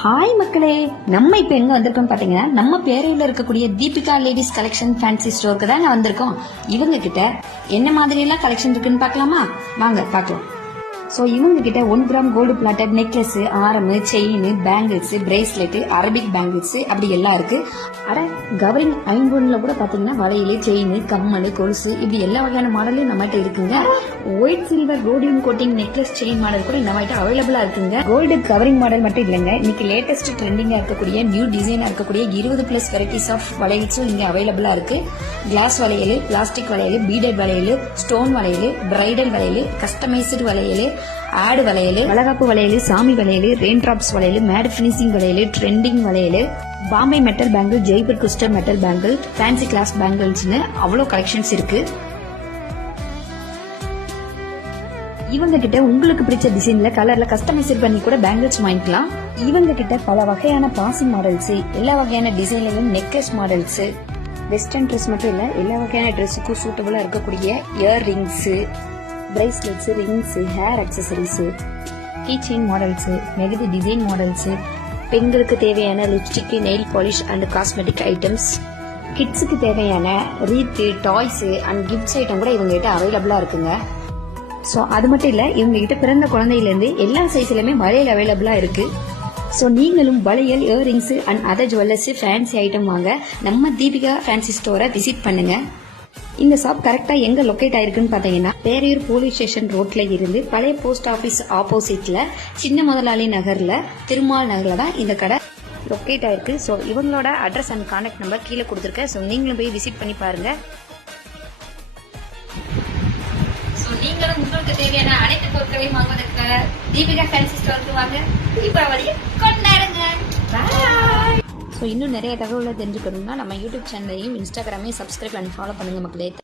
Hi மக்களே, நம்ம இப்ப எங்க வந்திருக்கோம் பாத்தீங்கன்னா நம்ம பேரையில இருக்கக்கூடிய தீபிகா லேடிஸ் கலெக்ஷன் ஃபேன்சி ஸ்டோருக்கு தான் வந்திருக்கோம். இவங்க கிட்ட என்ன மாதிரி எல்லாம் கலெக்ஷன் இருக்குன்னு பாக்கலாமா? வாங்க பாக்கலாம். ஸோ இவங்க கிட்ட 1 கிராம் கோல்டு பிளாட்டட் நெக்லஸ், ஆரம், chain, bangles, bracelet, Arabic bangles அப்படி எல்லாம் இருக்கு. அட கவரிங் ஐம்பொன்ல கூட பாத்தீங்கன்னா வளையல், செயின், கம்மல், கொலுசு இப்படி எல்லா வகையான மாடலும் நம்மகிட்ட இருக்குங்க. White silver rhodium coating necklace chain model கூட நம்மகிட்ட அவைலபிளா இருக்குங்க. கோல்டு கவரிங் மாடல் மட்டும் இல்லைங்க, இன்னைக்கு லேட்டஸ்ட் ட்ரெண்டிங்கா இருக்கக்கூடிய நியூ டிசைனா இருக்கக்கூடிய 20+ வெரைட்டிஸ் ஆஃப் வளையல்ஸும் இங்க அவைலபிளா இருக்கு. கிளாஸ் வளையல், பிளாஸ்டிக் வளையல், பீடட் வளையல், ஸ்டோன் வளையல், பிரைடல் வளையல், கஸ்டமைஸ்டு வளையல், ஆடு வளையல், வளகாப்பு வளையல், சாமி வளையல், ரெயின் டிராப்ஸ் வளையல், மேட் பினிஷிங் வளையல், ட்ரெண்டிங் வளையல், Bombay metal bangle, Jaipur crystal metal bangle, fancy glass பேங்கிள்ஸ்னு அவ்வளோ கலெக்ஷன்ஸ் இருக்கு. இவங்க கிட்ட உங்களுக்கு பிடிச்ச டிசைன்ல கலர்ல கஸ்டமைஸ் பண்ணி கூட பேங்கிள்ஸ் வாங்கிக்கலாம். இவங்க கிட்ட பல வகையான பாசி மாடல்ஸ், எல்லா வகையான டிசைன்லயும் நெக்லஸ் மாடல்ஸ், வெஸ்டர்ன் ட்ரெஸ் மட்டும் இல்ல எல்லா வகையான ட்ரெஸ்ஸுக்கும் சூட்டபிளா இருக்கக்கூடிய ear rings, bracelets, rings, hair accessories, key chain models, mehndi design models, பெண்களுக்கு தேவையான lipstick, nail polish and cosmetic items, கிட்ஸுக்கு தேவையான ரீத், டாய்ஸ் அண்ட் கிஃப்ட்ஸ் ஐட்டம் கூட இவங்க கிட்ட அவைலபிளா இருக்குங்க. ஸோ அது மட்டும் இல்ல, இவங்க கிட்ட பிறந்த குழந்தையிலேருந்து எல்லா சைஸ்லயுமே வளையல் அவைலபிளா இருக்கு. ஸோ நீங்களும் வளையல், earrings and other jewellers, fancy item வாங்க நம்ம தீபிகா ஃபேன்சி ஸ்டோரை விசிட் பண்ணுங்க. இந்த ஷாப் கரெக்டா எங்க லொக்கேட் ஆயிருக்குன்னு பாத்தீங்கன்னா பேரையூர் போலீஸ் ஸ்டேஷன் ரோட்ல இருந்து பழைய போஸ்ட் ஆபீஸ் ஆப்போசிட்ல சின்ன முதலாளி நகர்ல திருமால் நகர்ல தான் இந்த கடை லொக்கேட் ஆயிருக்கு. ஸோ இவங்களோட அட்ரஸ் அண்ட் கான்டாக்ட் நம்பர் கீழே கொடுத்துருக்கேன். ஸோ நீங்களும் போய் விசிட் பண்ணி பாருங்க. நீங்களும் உங்களுக்கு தேவையான அனைத்து பொருட்களையும் வாங்குவதற்காக தீபிகா ஃபேன்சி ஸ்டோருக்கு வாங்க. தீபாவளியை கொண்டாடுங்க. ஸோ இன்னும் நிறைய தகவலை தெரிஞ்சுக்கணும்னா நம்ம யூடியூப் சேனலையும் இன்ஸ்டாகிராமையும் சப்ஸ்கிரைப் பண்ணி ஃபாலோ பண்ணுங்க மக்களே.